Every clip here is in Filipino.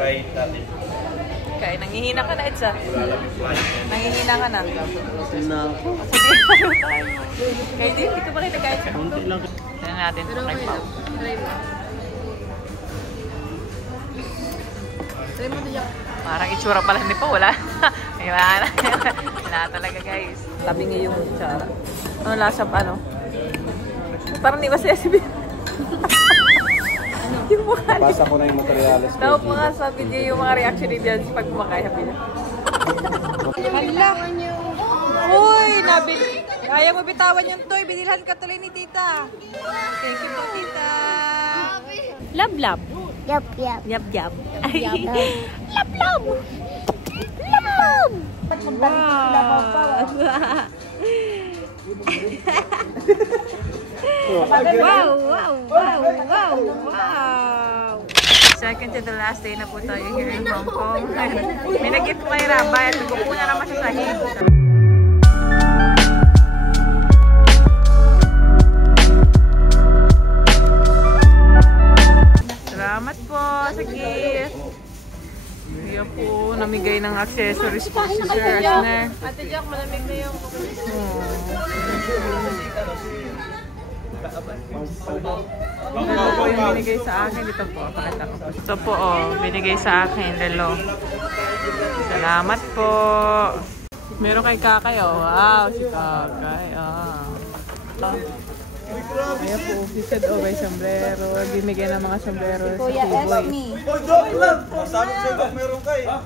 i-fry natin. Okay, nangihina ka na, Edsa. Nangihina ka na. Nako. Kaya din, dito ba kayo nagkain sa Kunti lang. Tignan natin ito kay Pao. Parang itsura pala hindi pa, wala. Wala talaga, guys. Tabi nga yung itsura. Ano lasa pa, ano? Parang di ba siya sabi? Yung mukha niya. Basa ko na yung materials. Tao po nga sabi niya yung mga reaction ni Dian pag kumakain. Sabi niya. Hala! Uy! Nabili! Kaya mo bitawan yung toy. Binilhan ka tuloy ni tita. Thank you po, tita. Lab, lab. Yap, yap. Yap, yap. Yap, Lab, lab. Lab! Wow! Wow! Wow! Wow! Wow! Second to the last day na po tayo here in Hong Kong. May nag-gift ko kay Rabay at nagpupo na naman siya sa hip. Salamat po sa gift. Kaya po, namigay ng accessories po si Sir Asner. Ate Jack, malamig na yung Ito po yung binigay sa akin. Ito po, pakita ko po. Ito po, binigay sa akin, relo. Salamat po. Meron kay Kakay, wow, si Kakay, Ayan po, fitted may sombrero. Binigay ng mga sombrero sa Kuya Esme. Sabi ko sa'yo, meron kayo.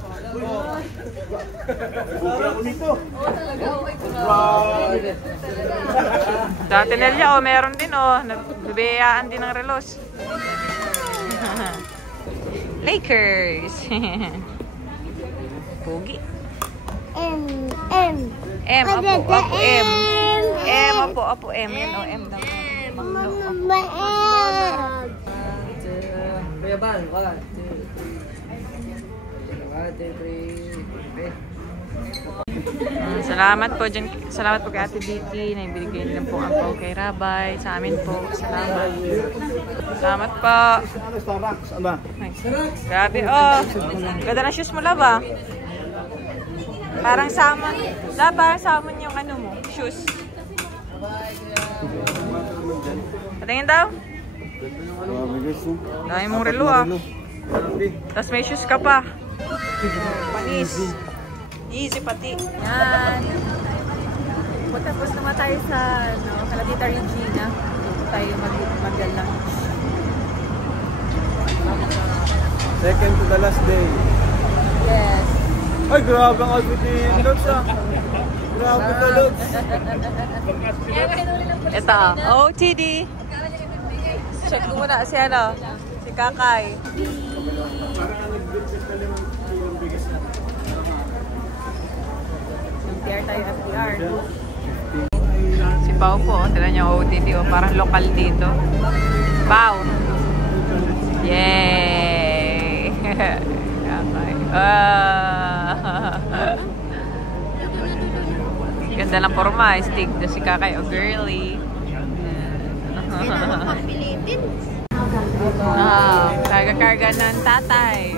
Bubra ko nito. Dati Nelia, meron din, nabibiyaan din ng relos. Lakers. Pugi. M. M, apo, M. M, apo, M. Yan, M daw. Mama, M. Kuya Bal, 1, 2, 3. Salamat po dyan. Salamat po kay Ate Vicky na ibigay nilang po ang po kay Rabay. Sa amin po. Salamat. Salamat po. Starbucks, ama. Grabe, ganda na shoes mo, Laba. Parang salmon. Parang salmon yung ano mo, shoes. Patingin daw. Dahil mong relo, Tapos may shoes ka pa. Panis. Easy pati. Yan. Tapos naman tayo sa Kalatita Regina. Dito tayo mag-lunch. Second to the last day. Yes. Ay, grabe ang outfit ni Lods, Grabe ka, Lods. Ito, OTD. Check ko muna si si Kakay. FTR tayo, FTR. Si Pao po, tila niya OTD, parang lokal dito. Pao. Yay! Kakay. Ganda ng forma, stick na si Kakay o girly. Karga-karga ng tatay.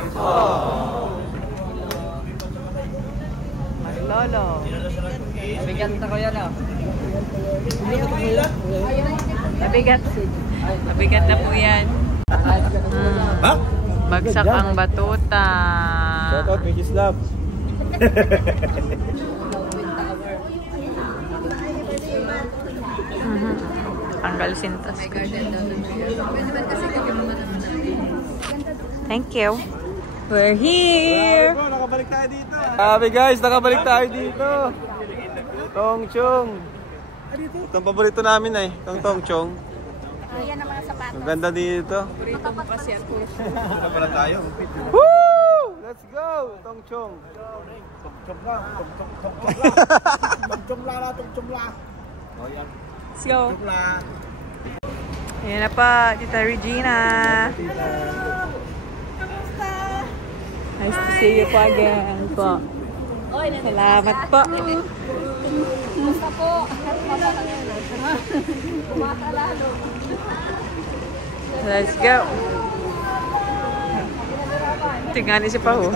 Lolo. Nabigat na ko yan, Nabigat. Nabigat na po yan. Ha? Bagsak ang batuta. Shout out, Regis Love. Tanggal sintas. Thank you. We're here. Bro, nakabalik tayo dito. Sabi guys, nakabalik tayo dito. Tongchong. Itong paborito namin itong Tongchong. Yan ang mga sapatos. Ang ganda dito. Paborito mo kasi ako. Ito pala tayo. Woo! Let's go, Tongchong. Let's go. Ayan na pa, Tita Regina. Nice to see you po again po. Salamat po. Basta po. Kumata lalo. Let's go. Tingnan si Pao.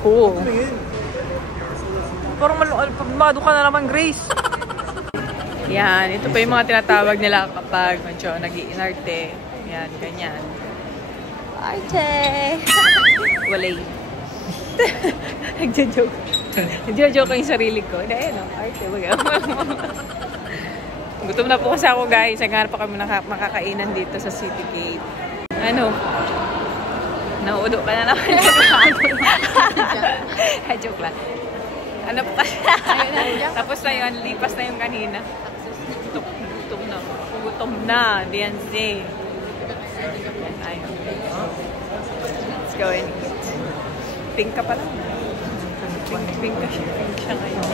Cool. Parang malumado ka na naman, Grace. Yan, ito pa yung mga tinatawag nila kapag medyo nag-iinarte. Yan, ganyan. Arte! Walay. Nagjo-joke. Nagjo-joke ko yung sarili ko. Dahil, no? Arte, wag. Gutom na po kasi ako, guys. Naghanap pa kami makakainan dito sa City Gate. Ano? Nauudo ka na naman. Joke lang. Ano po kasi? Tapos na yun, lipas na yung kanina. Gutom na. Beyonce. Ayun. Let's go and eat. Pink ka pala. Pink siya ngayon.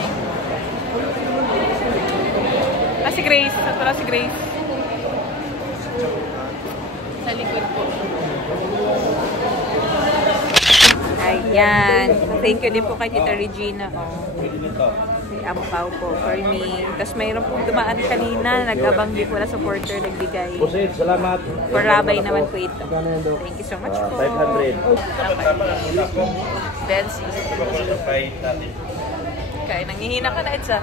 Si Grace. At wala si Grace. Sa likod po. Ayan. Thank you din po kay Tita Regina. May ampaw po for me. Tapos mayroon pong dumaan kanina. Nag-abang din wala supporter. Nagbigay. Salamat. For Rabay naman po ito. Thank you so much po. 500. Benzi. Okay, nangihina ka na, Edsa.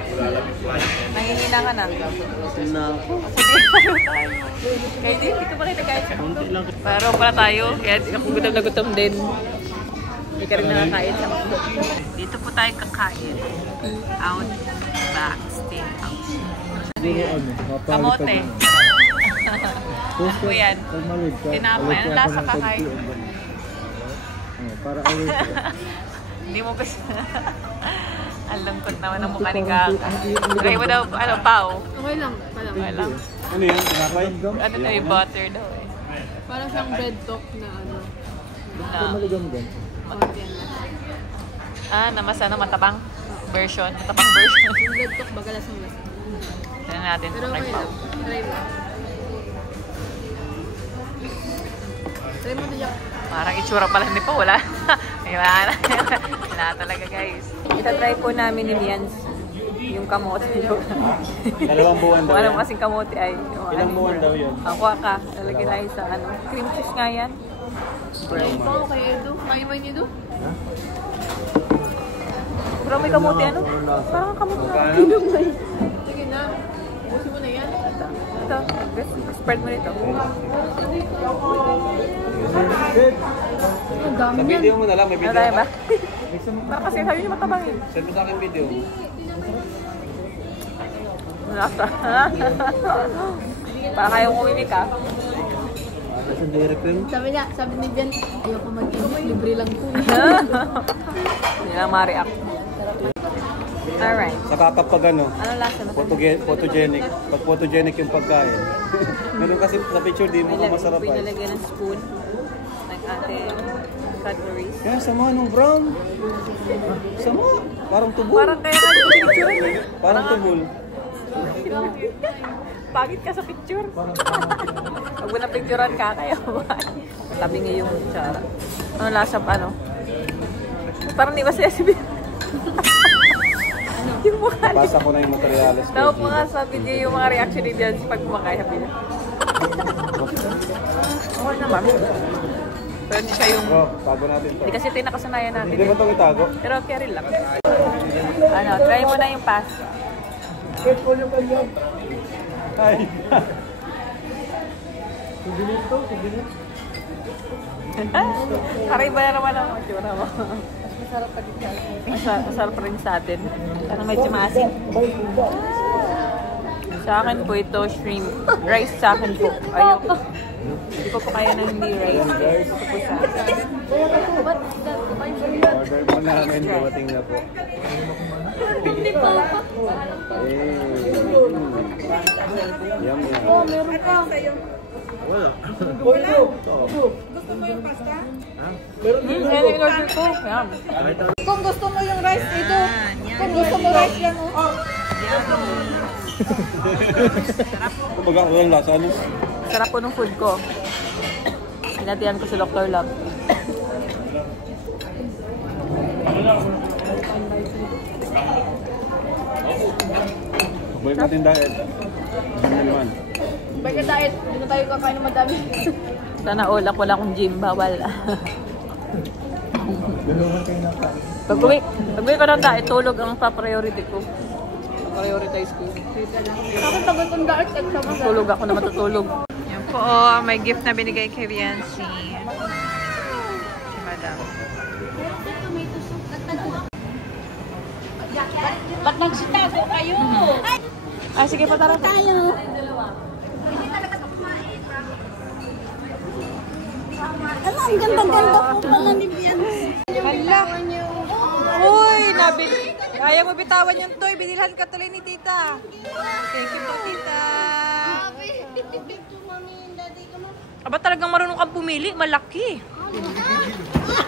Nangihina ka na. Kaya hindi ko makita guys. Pero para tayo, kaya ako gutom na gutom din. Hindi ka rin nakakain sa McDo. Dito po tayo kakain. Outback Steakhouse. Kamote. Ako yan. Tinapay. Ang lasa kakain. Hindi mo gusto. Ang lungkot naman ang mukha ni Kaka. Try mo daw, ano, Pao? Okay lang. Okay lang. Ano yan? Tinapay? Ano daw yung butter daw eh. Parang siyang bread talk na ano. Na mas ano, matabang version. Matabang version. Yung bread talk bagalas ng lasa. Tignan natin Pero kay okay Pao. lang. Try mo. Try mo diyan. Parang itsura pala ni Pao. Wala. Wala talaga guys. Itatry po namin ni Lians yung kamote. Dalawang buwan daw Alam yan. mo kasing kamote ay. Ilang buwan daw yun? Ako ka. Lalagyan tayo sa ano. Cream cheese nga yan. Try mo kay Edu. Kaya mo yung Edu? Pero may kamote ano? Parang kamote na. Sige na. Ubusin mo na yan. Ito. Spread mo nito. Ang dami Sa yan. video mo na lang, may Ano video tayo ka? ba? Parang kasi sabi niyo matabang eh. Send mo sa akin video. Nasa. Parang kayong uminig ka. Sabi ni Jen, ayoko mag-init, libre lang po. Hindi lang ma-react. Alright. Saka kapag ano, Anong lasa na? photogenic. Pag photogenic yung pagkain. Ganun kasi sa picture, di mo masarap ay. Pinalagyan ng spoon. Ng ating cutleries. Kaya sama nung brown. Sama. Parang tubol. Parang kaya ka sa picture eh. Parang tubol. Pagit ka sa picture. Pag mo na-picturean ka, kaya tabi nga yung tsara. Ano lasa pa, ano? Parang di ba siya si yung mukha niya. Basa ko na yung materials. Tawag mo nga sa video yung mga reaction ni Dian pag kumakain happy na. Okay naman. Pero hindi siya yung... Bro, tago natin to. Hindi kasi ito yung nakasanayan natin. Hindi mo itong itago? Pero carry lang. Ano, try mo na yung pasta. Careful yung kanyang. Ay. Subilit to, subilit. Kariba na naman ang matura mo. Masarap pa din sa atin. Masarap pa rin sa atin. Ano medyo maasin. Sa akin po ito, shrimp. Rice sa akin po. Ayoko. Hindi ko po kaya na hindi rice. Ito po sa akin. Order mo namin, dumating na po. Yum, yum. Oh, meron pa. Wala. Yan yung order ko. Yan. Kung gusto mo yung rice dito, kung gusto mo rice yan, oh. Kumbaga, walang lasa, ano? Sarap po ng food ko. Pinatihan ko si Dr. Love. Huwag natin diet. Ano naman? Baka diet, hindi na tayo kakain ng madami. Sana all, wala akong gym. Bawal. Pag uwi ko ng tayo, tulog ang pa-priority ko. Pa-prioritize ko. Ako tagal kong daart at sama. Tulog ako na matutulog. Yan po, may gift na binigay kay Riancy. Si Madam. Ba't nagsitago kayo? Ay, sige pa, tara. Tayo. Ala, ang ganda-ganda po pala ni Biancy. Hala. Uy, nabili. Ayaw mo bitawan yung toy. Binilhan ka tuloy ni tita. Thank you po, tita. Aba, talagang marunong kang pumili. Malaki.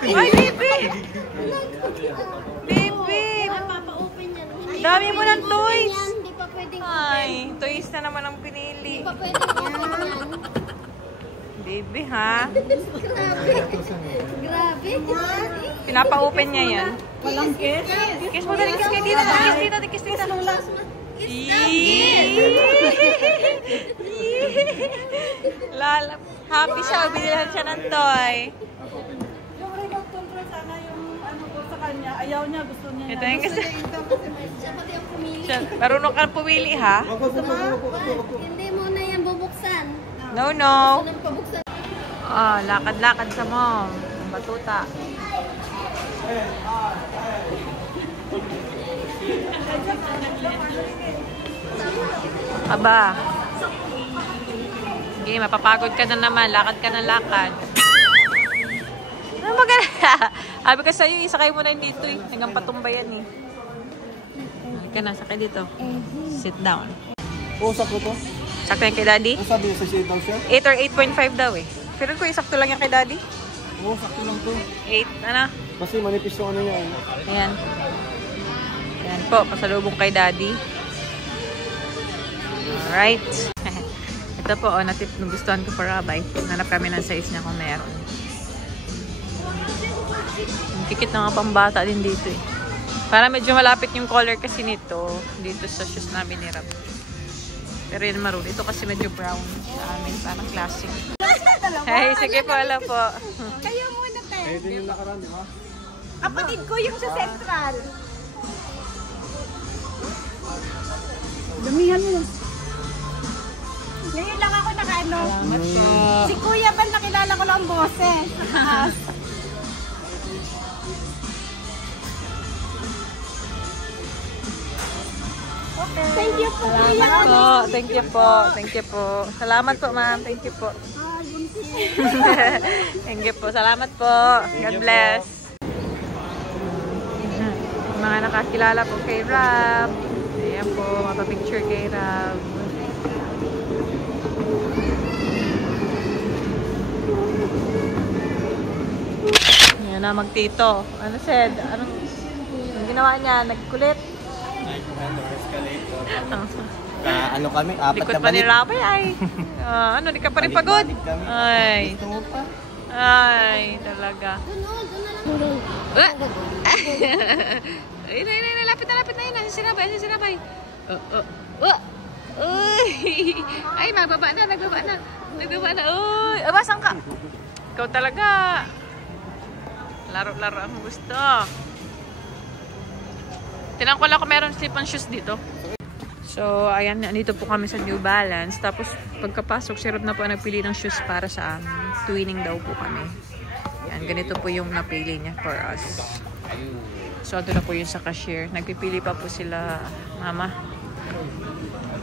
Ay, baby. Baby. Dami mo ng toys. Ay, toys na naman ang pinili. Baby, ha? Grabe. Pinapa-open niya yan. Walang kiss? Kiss mo dali, kiss kayo dito. Kiss dito. Lala. Happy siya. Binilhan siya ng toy. Yung remote control sana yung ano ko sa kanya. Ayaw niya, gusto niya. Ito yung gusto. Siya pati ang pumili. Marunong ka pumili, ha? Hindi mo na yan bubuksan. No, no. Ano pabuksan? Oh, lakad-lakad sa mom. Batuta. Aba. Sige, mapapagod ka na naman. Lakad ka na lakad. Ano maganda? Sabi ka sa'yo, isakay mo na yun dito eh. Hanggang patumba yan eh. Halika na, sakay dito. Sit down. Oo, sakto to. Sakto yan kay daddy? Ang sabi sa shade down siya? 8 or 8.5 daw eh. Pero ko isakto lang yan kay daddy. Oo, sakto lang to. 8, ano? Kasi manipis yung ano niya. Ayan. Ayan po, pasalubong kay daddy. Alright. Ito po, natip nung gustuhan ko para Rabay. Hanap kami ng size niya kung meron. Kikit na nga pambata din dito eh. Para medyo malapit yung color kasi nito. Dito sa shoes namin ni Rab. Pero yun maroon. Ito kasi medyo brown sa amin. Parang classic. Hey, sige po, alam po. Kayo muna, te. Kayo din yung nakaraan, di ba? Kapatid ko yung sa Central. Damihan mo. Ngayon lang ako nakaano. Si Kuya Bal, nakilala ko lang boses. Thank you po, Kuya. Thank you po. Thank you po. Salamat po, ma'am. Thank you po. Thank you po. Salamat po. God bless. Mga nakakilala po kay Rab. Ayan po, mapapicture kay Rab. Ayan na, magtito. Ano said? Anong ginawa niya? Nagkulit? Ano kami? Apat Likod na pa ni balik. Rabay ay. Ano, di ka pa rin pagod? Ay. Gusto mo pa? Ay, talaga. Ay, lapit na yun. Sinabay. Uy. Ay, nagbaba na. Uy, abasan ka. Ikaw talaga. Laro-laro ang gusto. Tinang ko lang kung meron slip-on shoes dito. So, ayan, nandito po kami sa New Balance. Tapos, pagkapasok, si Rob na po nagpili ng shoes para sa amin. Twinning daw po kami. Ayan, ganito po yung napili niya for us. So, ito na po yung sa cashier. Nagpipili pa po sila, mama.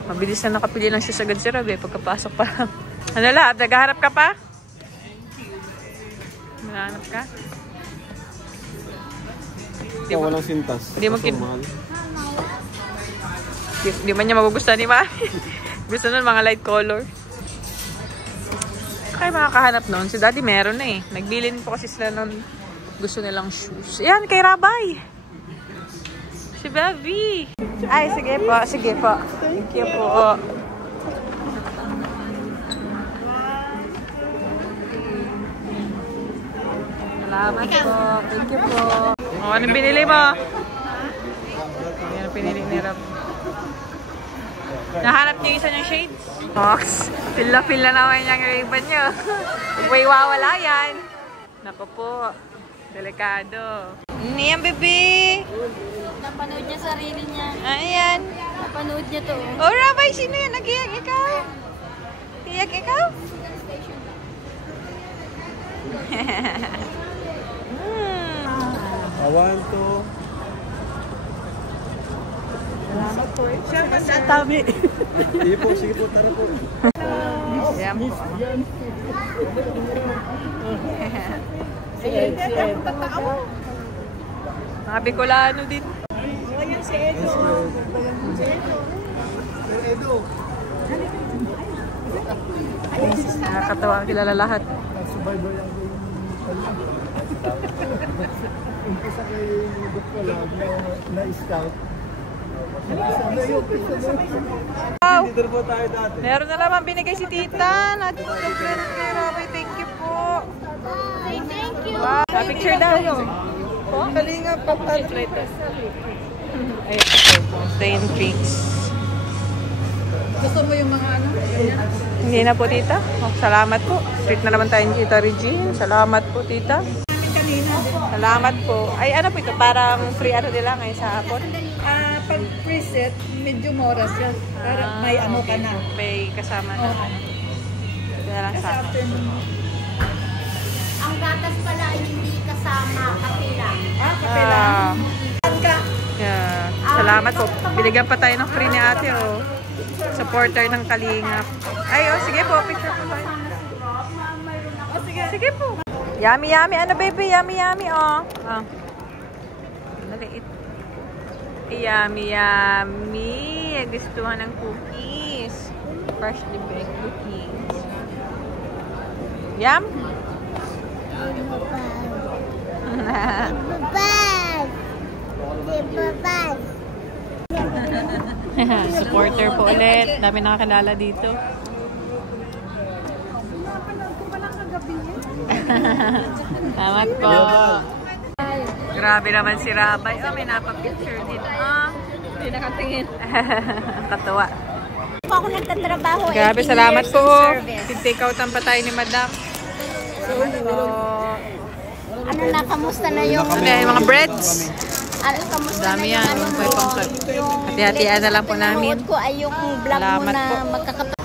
Mabilis na nakapili ng shoes agad si Rob eh. Pagkapasok pa lang. Ano lahat? Naghahanap ka pa? Naghahanap ka? Walang sintas. Hindi mo Hindi man niya magugustuhan ni Mami. Gusto nun mga light color. Kaya makakahanap nun. Si Daddy meron na eh. Nagbilin po kasi sila nun gusto nilang shoes. Ayan, kay Rabay. Si Baby. Ay, sige po. Thank you po. Salamat po. Thank you po. O, anong binili mo? Ayan ang pinili ni Rab. Nahanap niyo isa niyang shades? Box. Pila-pila naman niyang Ray-Ban niyo. Huwag may wawala yan. Naku po. Delikado. Yan, baby. Napanood niya sarili niya. Ayan. Napanood niya to. Oh, Rabay, sino yan? Nag-iyak ikaw? Iyak ikaw? Awan to. Salamat po. Siya mas atami. Sige po, sige po, tara po. Yan po. Mga Bicolano din. Ayan si Edo. Nakakatawa, kilala lahat. Umpisa kay Dr. Love na-scout. Wow! Dito po tayo dati. Meron na naman binigay si Tita. Natin po kay Robby. Thank you po. Thank you. Wow. Picture daw. Oh, kalinga pa. Ayun po. Stay in drinks. Gusto mo yung mga ano? Hindi na po, Tita. Oh, salamat po. Treat na naman tayo ni Tita Regine. Salamat po, Tita. Salamat po. Ay, ano po ito? Parang free ano nila ngayon sa hapon? Pag preset, medyo moras yan. Para may ano ka na. May kasama na. Ito na lang sa akin. Ang gatas pala ay hindi kasama, kape lang. Kape lang. Yeah. Salamat po. Binigyan pa tayo ng free ni ate, oh. Supporter ng Kalingap. Ay, oh, sige po. Picture po tayo. Oh, sige. Sige po. Yummy, yummy. Ano, baby? Yummy, yummy, oh. Oh. Maliit. Yummy, yummy. Gustuhan ng cookies. Freshly baked cookies. Yum? Supporter po ulit. Dami nakakilala dito. Salamat po. Grabe naman si Rabay. Oh, may napapicture din. Ah, hindi nakatingin. Katawa. Ako nagtatrabaho. Grabe, salamat po. Take outan pa tayo ni Madam. Ano na, kamusta na yung... Ano yung mga breads? Ano, kamusta Dami na yan. yung... May pangkat. Hati-hatian na lang po namin. Pinanood ko ay yung vlog Salamat mo na po. magkakapatid.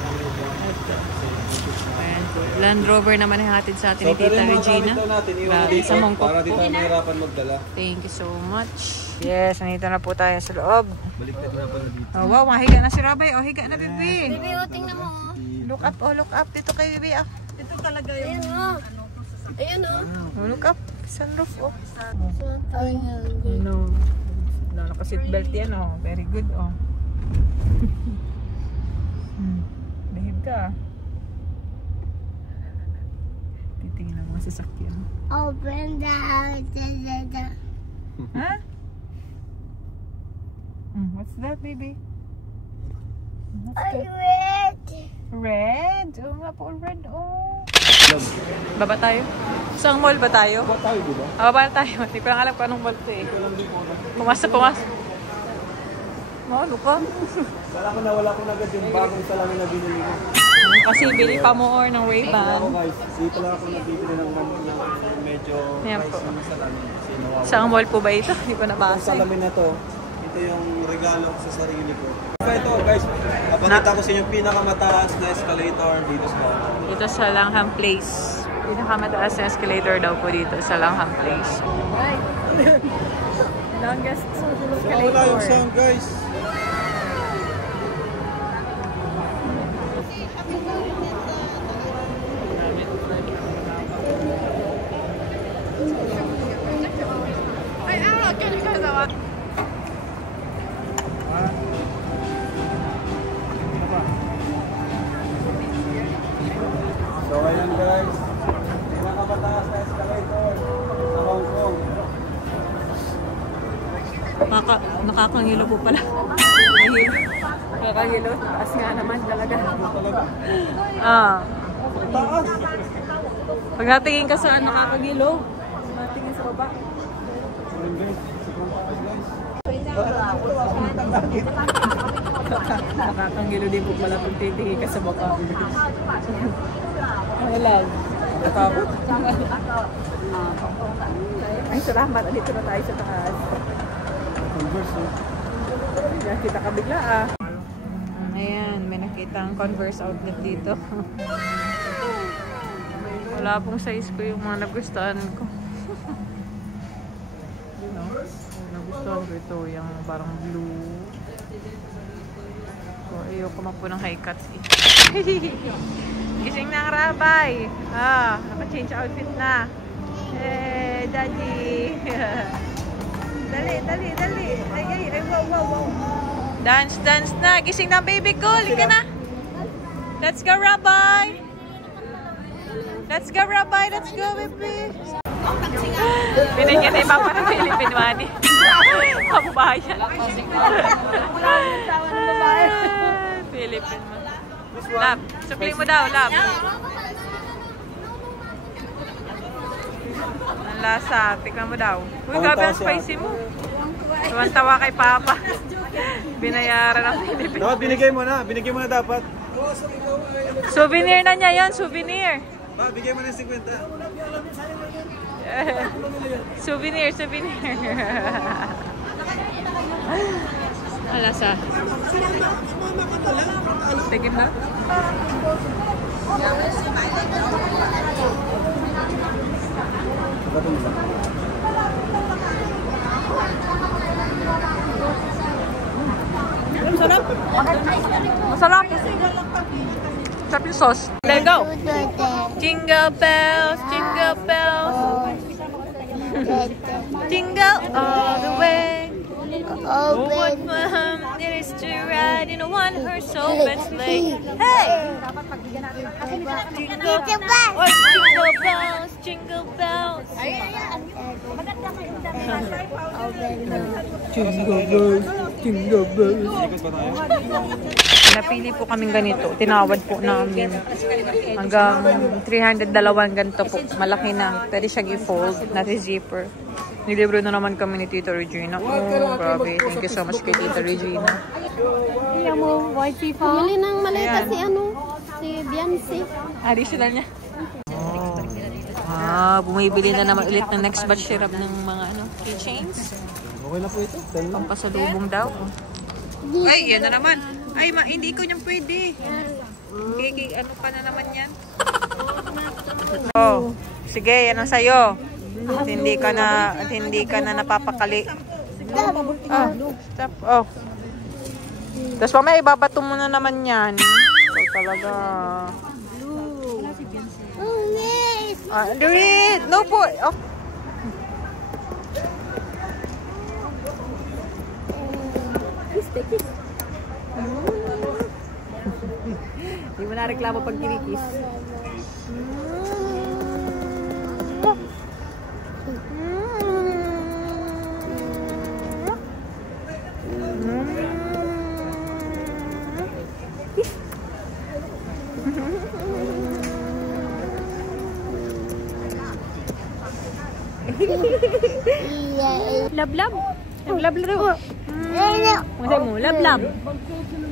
Ayan po. Land Rover naman ang hatid sa atin ni Tita Regina. Grabe, sa Mongkok para di po. tayo mahirapan magdala. Thank you so much. Yes, nandito na po tayo sa loob. Baliktad na pala dito. Oh, wow, mahiga na si Rabay. Oh, higa na, Bibi. Bibi, tingnan mo. Look up, oh, look up. Dito kay Bibi, ah. Ito talaga yung... Ayan o. Ayan o. Oh, look up. Sunroof, oh. Ayan. No. No, naka-seatbelt yan, oh. Very good, oh. Behave ka, ah. Titingin ang mga sasakyan. Open the house. Ha? What's that, baby? What's that? Red. Red? Oo nga po, red, oh. Baba tayo? Saan mall ba tayo? Baba tayo, di ba? Baba tayo. Hindi ko lang alam kung anong mall to eh. Pumasok. Ano ka? Kala ko na wala ko na agad yung bagong salamin na binili ko. Kasi bili pa mo or ng Ako Ray-Ban. guys, dito lang ako nagbibili ng medyo Ayan price po. ng salamin. Kasi nawawa. Saan mall po ba ito? Hindi ko Ang nabasa. salamin na to, ito yung regalo ko sa sarili ko. Ito guys, papakita ko sa inyo yung pinakamataas na escalator dito sa Langham. Dito sa Langham Place. Pinakamataas na escalator daw po dito sa Langham Place. Longest So wala yung sound guys. So ayan guys, pinakamataas na escalator sa Hong Kong. Nakakangilo po pala. Nakakangilo. Taas nga naman talaga. Ah. Taas! Pag natingin ka saan, nakakangilo. Natingin sa baba. Ayan guys, sobrang taas guys. Nakakangilo din po pala pag titingin ka sa baba. Ang lang. Natakot. Ay, salamat. Dito na tayo sa taas. Converse, oh. Kita ka bigla ah. Ayan, may nakita ang Converse outlet dito. Wala pong size ko yung mga nagustuhan ko. You know, nagustuhan ko ito, yung parang blue. So, ayoko po ng high cuts eh. Gising na ang rabay. Naka-change outfit na. Eh, daddy. Dali. Ay, wow. Dance na. Gising na, baby ko. Lika na. Let's go, Rabbi. Let's go, baby. Binigyan na iba pa ng Philippine money. Kababayan. Philippine money. Lab. Supli mo daw, Lab. Ang lasa. Tikman mo daw. Uy, gabi ang spicy mo. Tuwan-tawa kay Papa. Binayaran ng Philippines. Dapat binigay mo na dapat. Souvenir na niya yan, souvenir. Bigay mo na 50. Souvenir. Ang lasa. Tigim na. Masarap. Sarap yung sauce. Let go. Jingle bells. Jingle all the way. Oh, what fun it is to ride in a one-horse open sleigh. Hey! Jingle bells. Jingle bells. Napili po kaming ganito. Tinawad po namin. Hanggang 300 ganito po. Malaki na. Pwede siya i-fold. Not zipper. Nilibro na naman kami ni Tita Regina. Oh, grabe. Thank you so much kay Tita Regina. Iyan mo, white FIFA. Bumili ng maleta si si Beyonce. Additional niya. Bumibili na naman ulit ng next batch syrup ng mga keychains. Okay na po ito. Pampasalubong daw. Ay, yan na naman. Ay, hindi ko niyang pwede. Okay, ano pa na naman yan? Oh, sige, yan ang sayo. At hindi ka na napapakali. Stop. Oh. Tapos mamaya ibabato mo na naman yan. So, talaga. Do it! No po! Oh. Hindi mo na reklamo pag kinikis. Lab-lab. Lab-lab. Masay mo, lab-lab.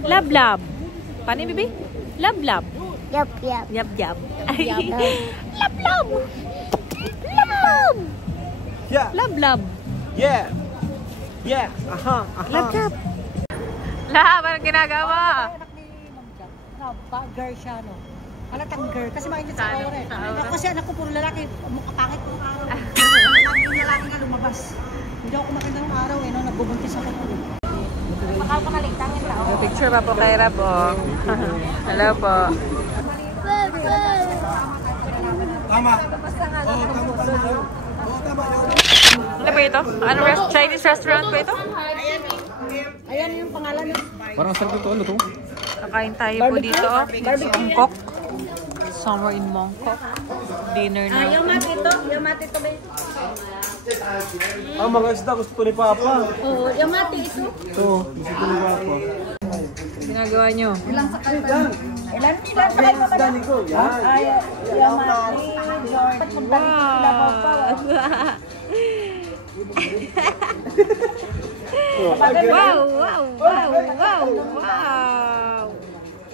Lab-lab. Paano yung bibi? Lab-lab. Yup. Yap-yap. Lab-lab. Lab-lab. Yeah. Lab-lab. Yeah. Lab-lab. Lab, anong ginagawa? Girl siya, no? Halatang girl. Kasi mainit sa aura eh. Kasi anak ko puro lalaki. Mukha pangit ko araw. Yung lalaki nga lumabas. Hindi ako makita ng araw eh, no? Nagbubuntis ako. Makal ka maligtangin tao. Picture pa po kay Rab, oh. Hello po. Tama. Ano ba ito? Ano Chinese restaurant ba ito? Ayan yung pangalan. Parang sarap ito. Ano to? Kakain tayo po dito, oh. Mongkok. Somewhere in Mongkok. Dinner na. Yung mati ito ba? Mga isda gusto ni Papa. Oo, yung mati ito. Ito, gusto ni Papa. Ginagawa nyo? Ilan sa kayo ba? Dani ko. Yan. Yung mati.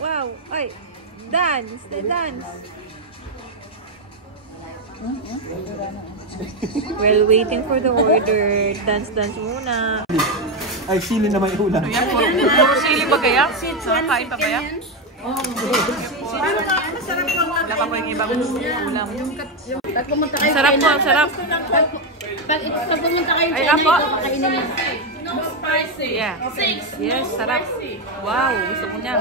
Wow. Ay, dance. While waiting for the order, dance muna. Ay, sili na may ulam. Ayan, puro sili ba kaya? Nakakain pa ba yan? Wala pa po yung ibang ulam. Pag pumunta kayo Sarap po, sarap. Pag pumunta kayo Ay, China, apo. ito kakainin niyo. Yeah. Yes, sarap. Wow, gusto ko niya.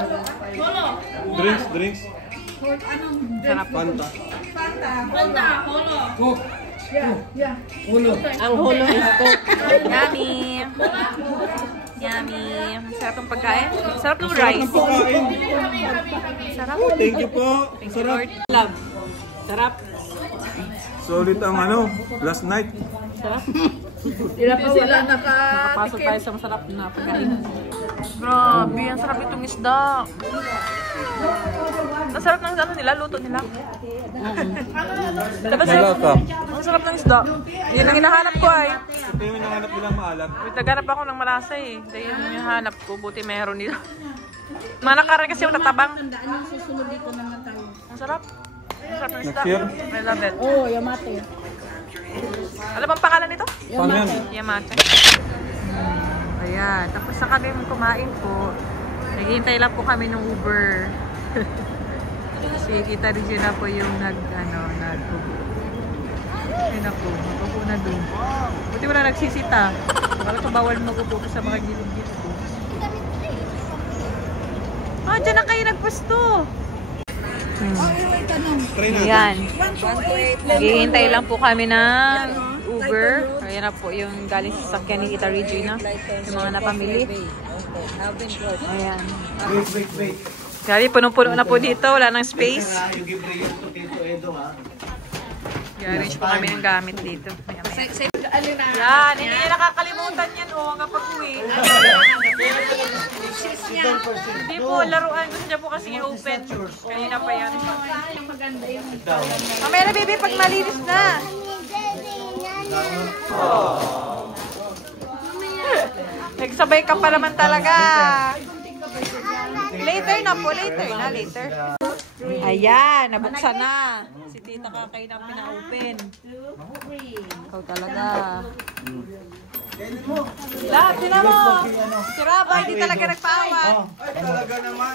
Drinks. Sarap. Fanta. Ang hulo is cook. Yummy. Yummy. Sarap ng pagkain. Sarap ng rice. Sarap. Thank you po. Thank you, Lord. Love. Sarap. Solid ang last night. Sarap. Nakapasok tayo sa masarap na pagkain. Grabe, ang sarap itong isda. Ang sarap ng nila, luto nila. Diba sarap? Ang sarap ng isda. Yan ang hinahanap ko ay. Ito yung hinahanap nilang maalat. Naghanap ako ng malasa eh. Dahil yung hinahanap ko, buti meron nila. Mga nakarin kasi yung tatabang. Ang sarap. Ang sarap ng isda. I love it. Oh, Yamate. Alam bang pangalan nito? Paano yan? Yamate. Ayan. Tapos na kami kumain po. Naghihintay lang po kami ng Uber. Si Kita rin na po yung nag-ubo. Ayun ako. Mag-ubo na doon. Buti wala nagsisita. Wala ka bawal mag-ubo sa mga gilid-gilid ko. Oh, dyan na kayo nagpusto. Ayan. Naghihintay lang po kami ng Uber. Ayan na po yung galing sa sakyan ni Tita Regina. Yung mga napamili. Ayan. Wait. Grabe, punong-puno na po dito. Wala nang space. Garage po kami ng gamit dito. Yan, hindi niya nakakalimutan yan hanggang pag-uwi. Hindi po, laruan. Gusto niya po kasi i-open. Kanina pa yan. Mamaya na, baby, pag malinis na. Nagsabay ka pa naman talaga. Later na po, later. Ayan, nabuksan na. Si Tita Kakay na pina-open. Ikaw talaga. Lab, sila mo. Si Rabay, di talaga nagpaawat. Ay, talaga naman.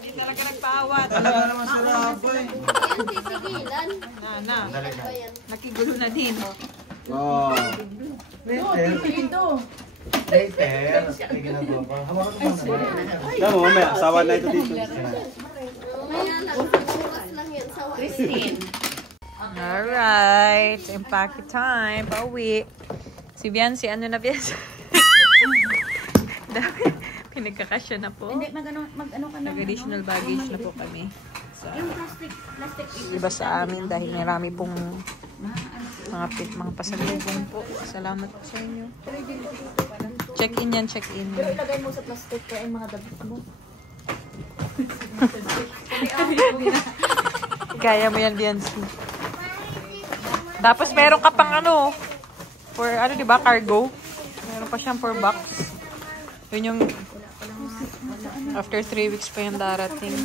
Di talaga nagpaawat. Talaga naman si Rabay. Na. Nakigulo na din. Oh. Alam mo, mamaya, asawa na ito dito. Alright, impact time. Pauwi. Si Biancy, ano na Biancy? Pinagkakasya na po. Mag-ano ka na. Nag-additional baggage na po kami. Iba sa amin dahil marami pong mga pasalubong po. Salamat po sa inyo. Check-in yan, check-in. Pero ilagay mo sa plastic ko yung mga damit mo. Kaya mo yan, Biancy. Tapos meron ka pang for diba, cargo. Meron pa siyang for box. Yun yung after 3 weeks pa yung darating.